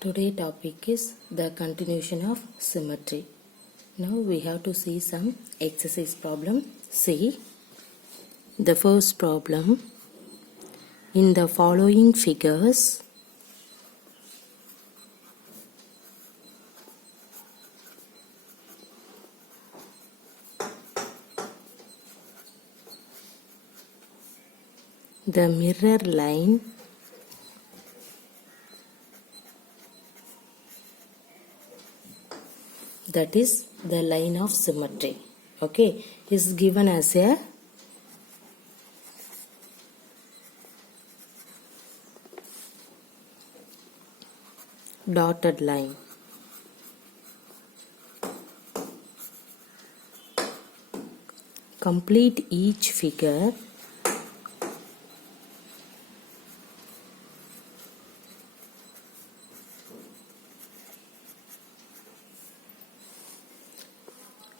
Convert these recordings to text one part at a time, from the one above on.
Today topic is the continuation of symmetry. Now we have to see some exercise problem. See the first problem. In the following figures, the mirror line that is the line of symmetry, okay, is given as a dotted line. Complete each figure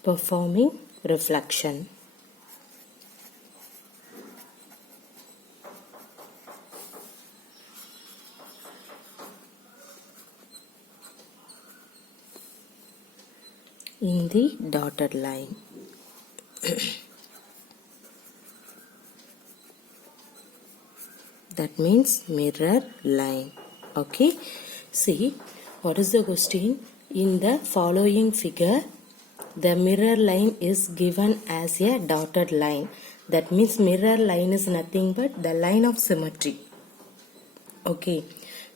performing reflection. In the dotted line. That means mirror line. Okay. See, what is the question? In the following figure, the mirror line is given as a dotted line. That means mirror line is nothing but the line of symmetry. Okay.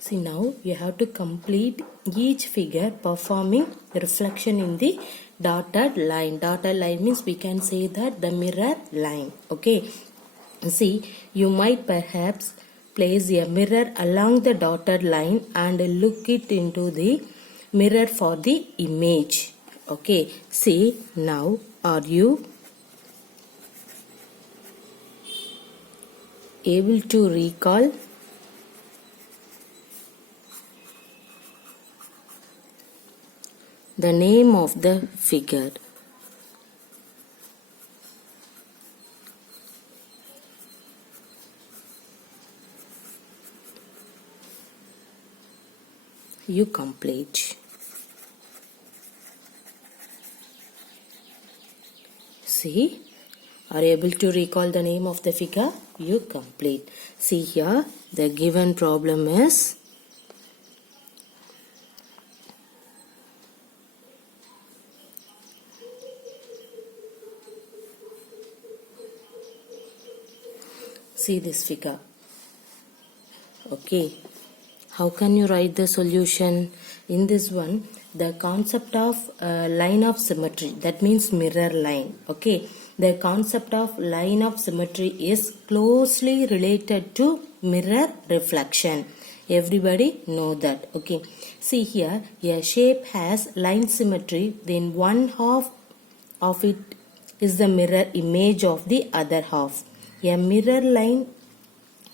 See, now you have to complete each figure performing reflection in the dotted line. Dotted line means we can say that the mirror line. Okay. See, you might perhaps place a mirror along the dotted line and look it into the mirror for the image. Okay. See, now are you able to recall the name of the figure? You complete. See, are you able to recall the name of the figure? You complete. See here, the given problem is see this figure. Okay. How can you write the solution? In this one, the concept of line of symmetry, that means mirror line. Okay. The concept of line of symmetry is closely related to mirror reflection. Everybody know that. Okay. See here, a shape has line symmetry, then one half of it is the mirror image of the other half. A mirror line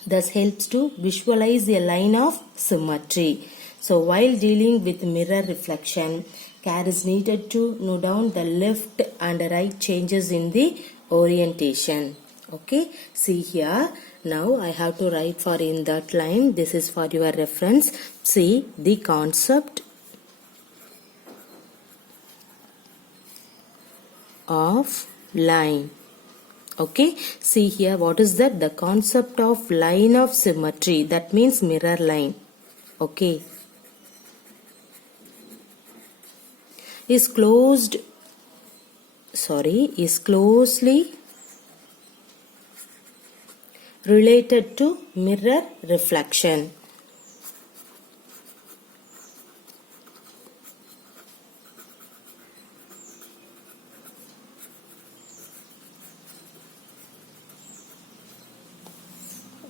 thus helps to visualize a line of symmetry. So while dealing with mirror reflection, care is needed to note down the left and right changes in the orientation. Okay, see here. Now I have to write for in that line. This is for your reference. See the concept of line. Okay, see here, what is that? The concept of line of symmetry, that means mirror line. Okay, is closely related to mirror reflection.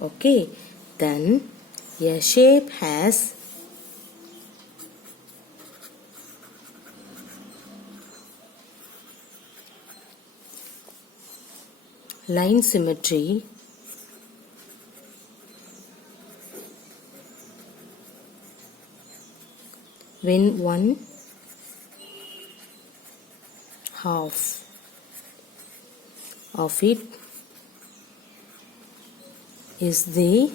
Okay, then a shape has line symmetry when one half of it is the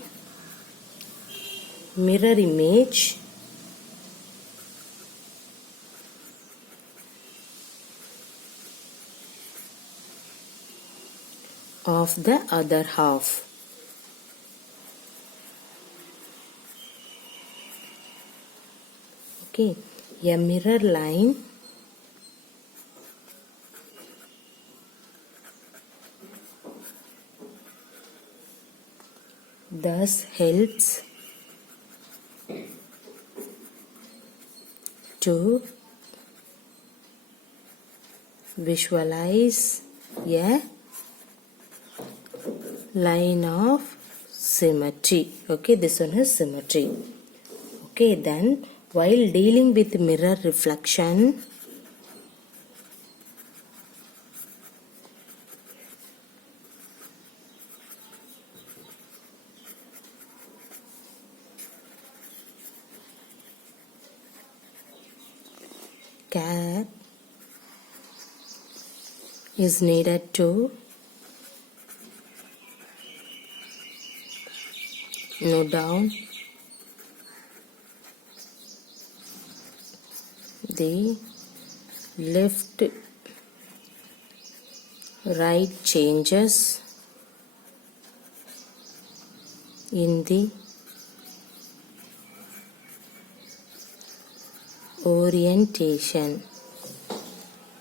mirror image of the other half. Okay, a mirror line thus helps to visualize a line of symmetry. Okay, this one is symmetry. Okay, then while dealing with mirror reflection, care is needed to note down the left right changes in the orientation.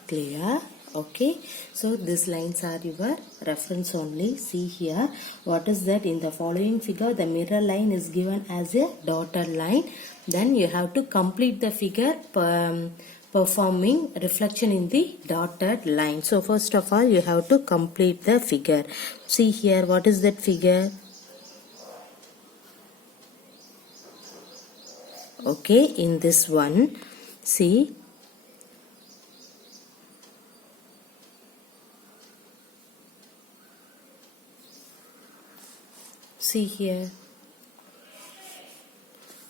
Clear? Okay, so these lines are your reference only. See here, what is that? In the following figure, the mirror line is given as a dotted line. Then you have to complete the figure performing reflection in the dotted line. So first of all, you have to complete the figure. See here, what is that figure? Okay, in this one, see, see here,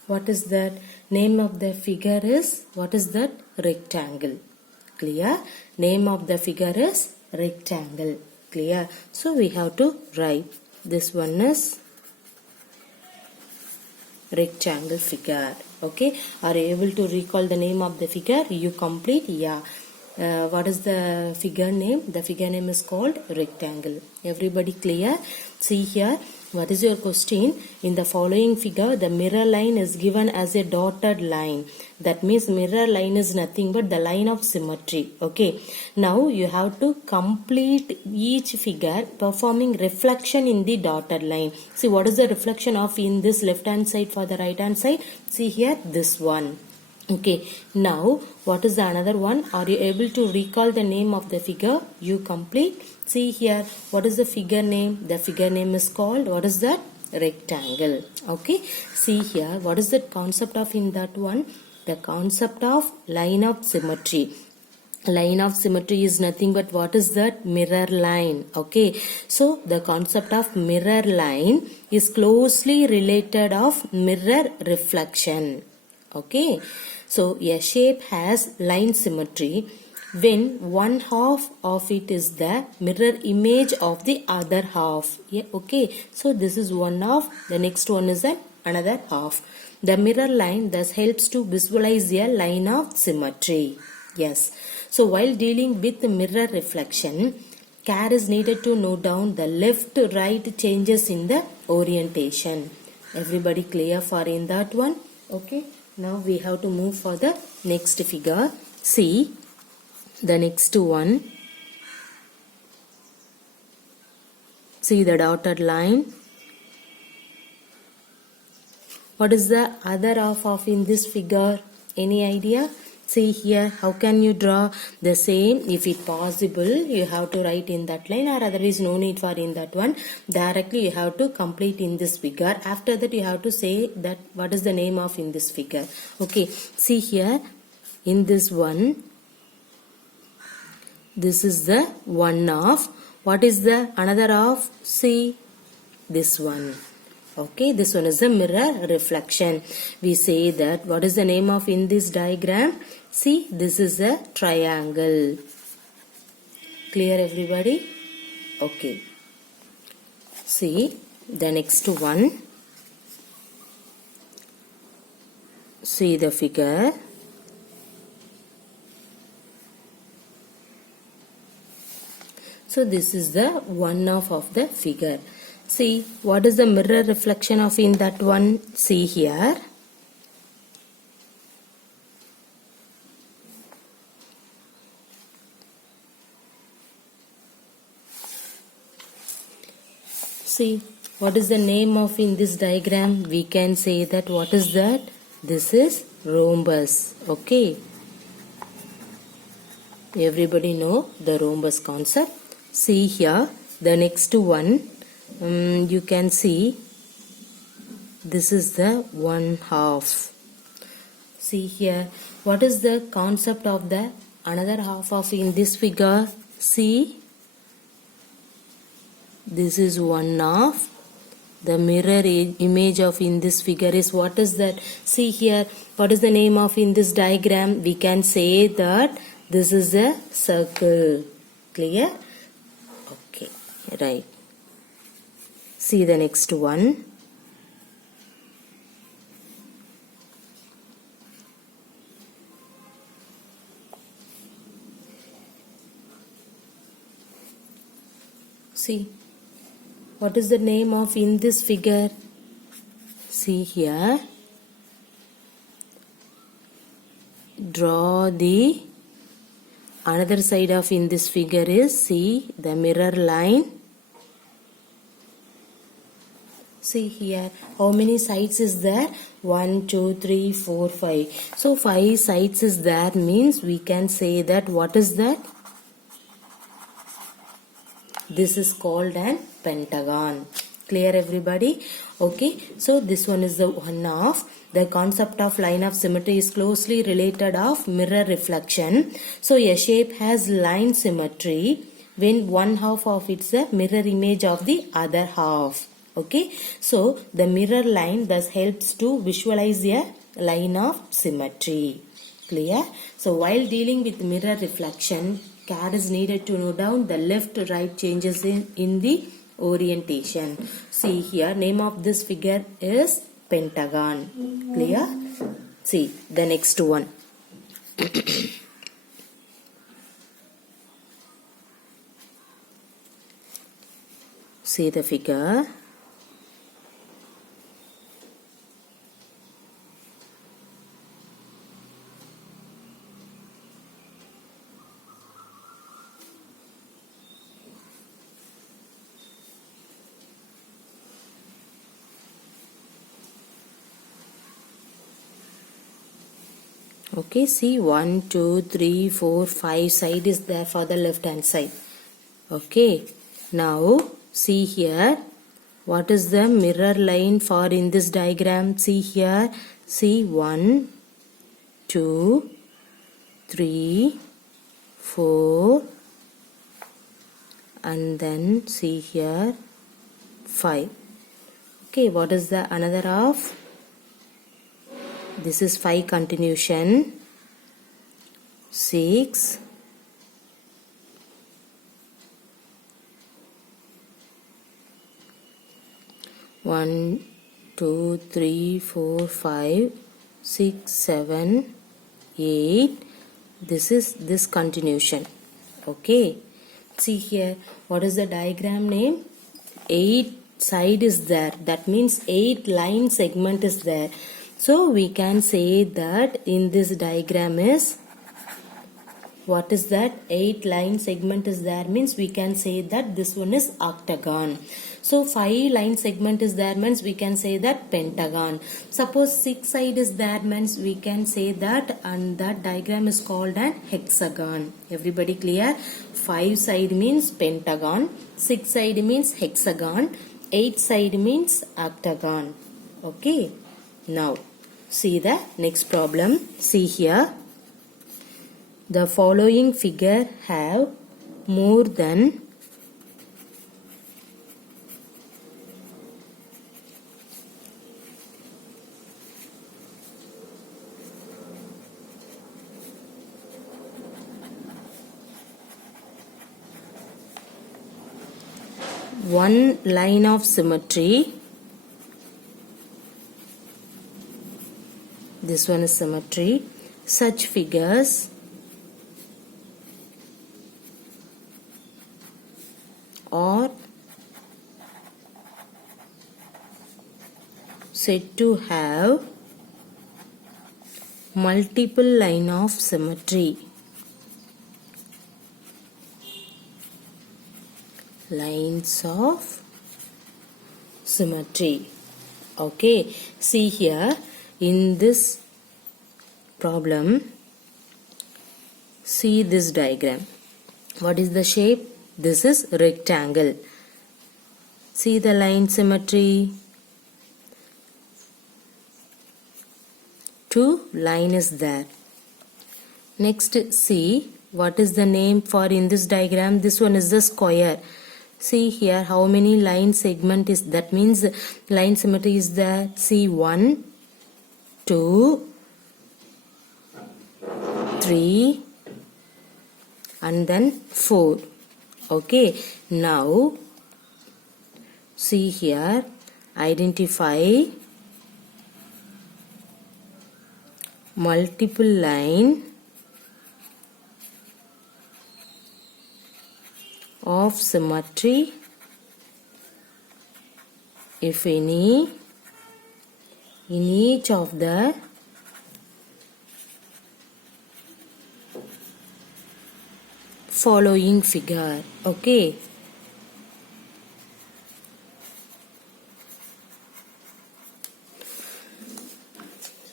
what is that? Name of the figure is, what is that? Rectangle. Clear? Name of the figure is rectangle. Clear? So we have to write, this one is rectangle figure. Okay, are you able to recall the name of the figure? You complete? Yeah. What is the figure name? The figure name is called rectangle. Everybody clear? See here, what is your question? In the following figure, the mirror line is given as a dotted line. That means mirror line is nothing but the line of symmetry. Okay, now you have to complete each figure performing reflection in the dotted line. See, what is the reflection of in this left hand side for the right hand side? See here, this one. Okay, now what is the another one? Are you able to recall the name of the figure? You complete. See here, what is the figure name? The figure name is called, what is that? Rectangle. Okay, see here, what is the concept of in that one? The concept of line of symmetry. Line of symmetry is nothing but what is that? Mirror line. Okay, so the concept of mirror line is closely related of mirror reflection. Okay, so a shape has line symmetry when one half of it is the mirror image of the other half. Yeah, okay, so this is one half, the next one is another half. The mirror line thus helps to visualize a line of symmetry. Yes, so while dealing with the mirror reflection, care is needed to note down the left right changes in the orientation. Everybody clear for in that one? Okay, now we have to move for the next figure. See the next one. See the dotted line. What is the other half of in this figure? Any idea? See here, how can you draw the same? If it possible, you have to write in that line, or otherwise no need for in that one. Directly you have to complete in this figure. After that you have to say that what is the name of in this figure. Okay, see here, in this one, this is the one half. What is the another half? See, this one. Okay, this one is the mirror reflection. We say that what is the name of in this diagram? See, this is a triangle. Clear everybody? Okay. See the next one. See the figure. So this is the one half of the figure. See, what is the mirror reflection of in that one? See here. See, what is the name of in this diagram? We can say that what is that? This is rhombus. Okay. Everybody know the rhombus concept. See here, the next one, you can see this is the one half. See here, what is the concept of the another half of in this figure? See, this is one half. The mirror image of in this figure is what is that? See here, what is the name of in this diagram? We can say that this is a circle. Clear? Okay, right. See the next one. See, what is the name of in this figure? See here. Draw the another side of in this figure is, see the mirror line. See here, how many sides is there? 1, 2, 3, 4, 5. So 5 sides is there, means we can say that what is that? This is called an pentagon. Clear everybody? Okay, so this one is the one half. The concept of line of symmetry is closely related of mirror reflection. So a shape has line symmetry when one half of it's a mirror image of the other half. Okay, so the mirror line thus helps to visualize a line of symmetry. Clear? So while dealing with mirror reflection, care is needed to note down the left to right changes in the orientation. See here, name of this figure is pentagon. Clear? See the next one. See the figure. Okay, see 1, 2, 3, 4, 5 side is there for the left hand side. Okay, now see here, what is the mirror line for in this diagram? See here, see 1, 2, 3, 4 and then see here 5. Okay, what is the another half? This is 5 continuation, 6, 1, 2, 3, 4, 5, 6, 7, 8. This is this continuation. Okay, see here, what is the diagram name? 8 side is there, that means 8 line segment is there. So we can say that in this diagram is, what is that? 8 line segment is there, means we can say that this one is octagon. So 5 line segment is there, means we can say that pentagon. Suppose 6 side is there, means we can say that, and that diagram is called an hexagon. Everybody clear? 5 side means pentagon, 6 side means hexagon, 8 side means octagon. Okay, now see the next problem. See here, the following figure have more than one line of symmetry. This one is symmetry. Such figures said to have multiple line of symmetry. Lines of symmetry. Okay, see here in this problem, see this diagram. What is the shape? This is rectangle. See the line symmetry. Two line is there. Next, see what is the name for in this diagram. This one is the square. See here how many line segment is, that means line symmetry is there. See 1, 2, 3 and then 4. Okay, now see here, identify multiple line of symmetry, if any, in each of the following figure. Okay,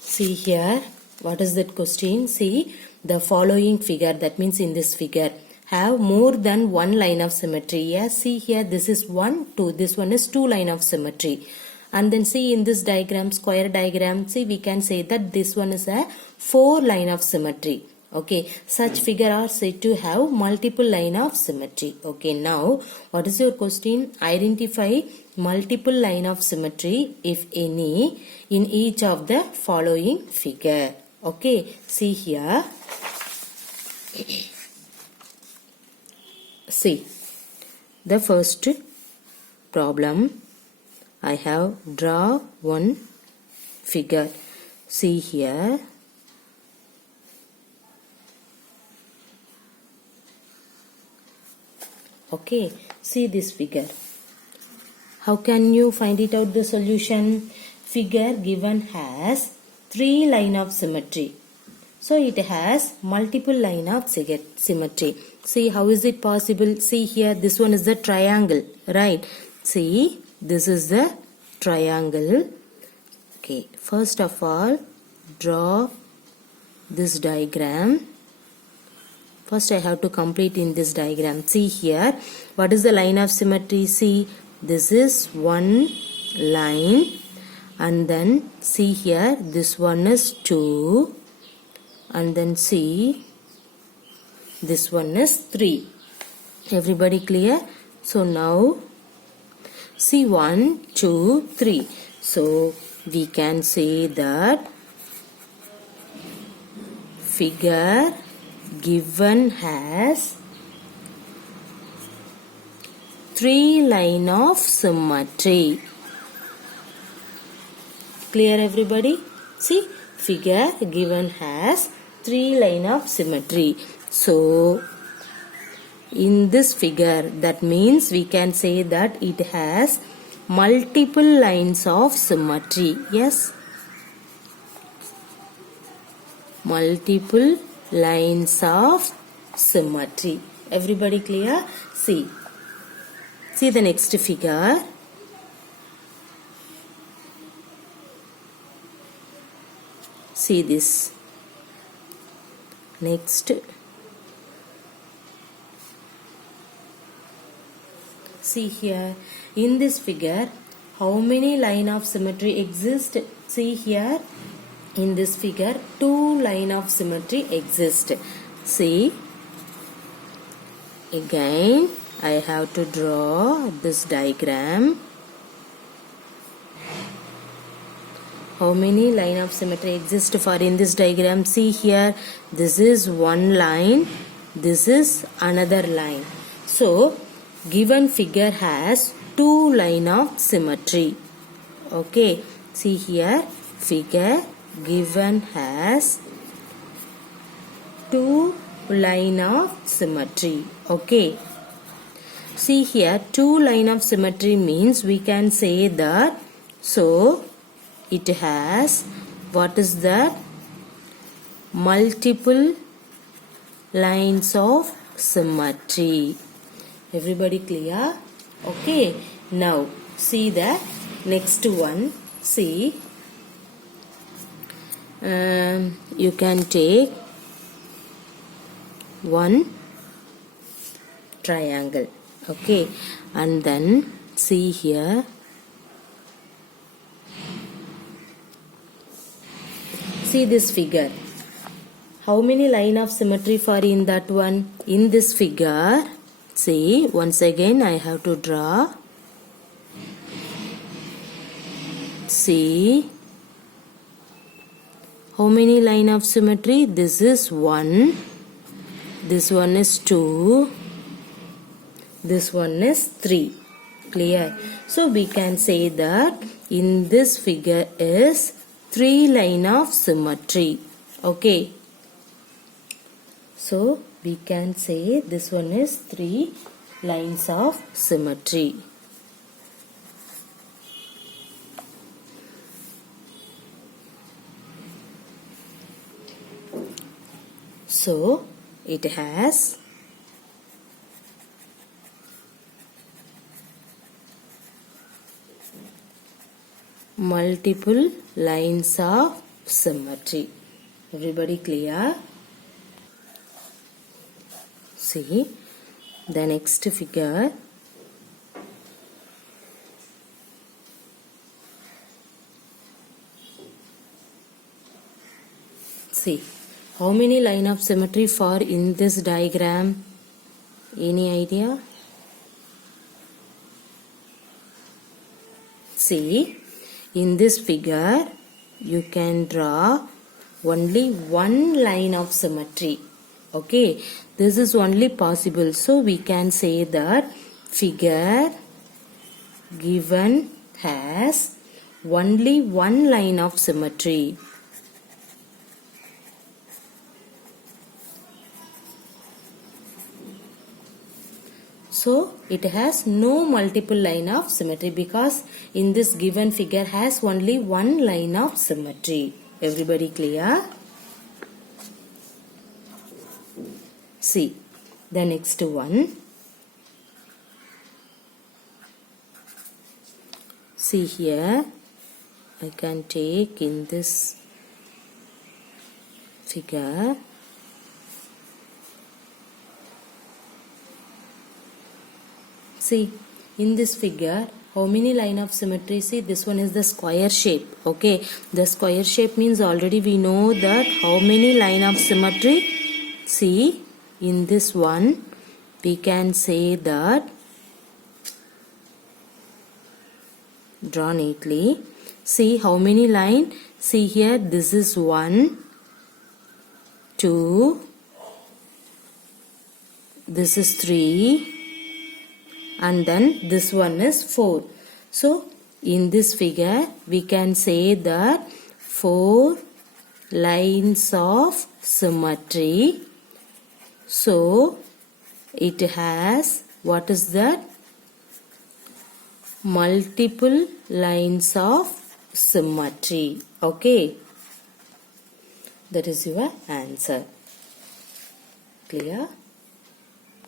see here, what is that question? See the following figure, that means in this figure have more than one line of symmetry. Yes, see here, this is 1, 2, this one is 2 line of symmetry. And then see in this diagram, square diagram, see we can say that this one is a 4 line of symmetry. Okay, such figure are said to have multiple line of symmetry. Okay, now what is your question? Identify multiple line of symmetry, if any, in each of the following figure. Okay, see here. See, the first problem, I have draw one figure. See here. Okay, see this figure. How can you find it out the solution? Figure given has 3 line of symmetry. So it has multiple line of symmetry. See how is it possible? See here, this one is the triangle, right? See, this is the triangle. Okay, first of all, draw this diagram. First I have to complete in this diagram. See here, what is the line of symmetry? See, this is one line, and then see here, this one is 2, and then see, this one is 3. Everybody clear? So now see 1, 2, 3. So we can say that figure given has 3 line of symmetry. Clear everybody? See, figure given has 3 line of symmetry. So in this figure, that means we can say that it has multiple lines of symmetry. Yes, multiple lines of symmetry. Everybody clear? See the next figure. See this. Next, see here, in this figure, how many line of symmetry exist? See here, in this figure, 2 line of symmetry exist. See, again I have to draw this diagram. How many line of symmetry exist for in this diagram? See here, this is one line, this is another line. So given figure has 2 line of symmetry. Okay, see here, figure given has 2 line of symmetry. Okay, see here, 2 line of symmetry means we can say that, so it has, what is that? Multiple lines of symmetry. Everybody clear? Okay. Now see the next one. See, you can take one triangle, okay, and then see here, see this figure. How many line of symmetry for in that one? In this figure, see, once again I have to draw. See, how many line of symmetry? This is 1, this one is 2, this one is 3. Clear? So we can say that in this figure is 3 line of symmetry. Okay. So we can say this one is 3 lines of symmetry. So it has multiple lines of symmetry. Everybody clear? See the next figure. See, how many line of symmetry for in this diagram? Any idea? See, in this figure you can draw only one line of symmetry. Okay, this is only possible. So we can say that figure given has only one line of symmetry. So it has no multiple line of symmetry because in this given figure has only one line of symmetry. Everybody clear? See the next one. See here, I can take in this figure. See, in this figure, how many line of symmetry? See, this one is the square shape. Okay, the square shape means already we know that how many line of symmetry. See, in this one, we can say that, draw neatly. See how many line? See here, this is 1, 2, this is 3. And then this one is 4. So in this figure we can say that 4 lines of symmetry. So it has, what is that? Multiple lines of symmetry. Okay, that is your answer. Clear?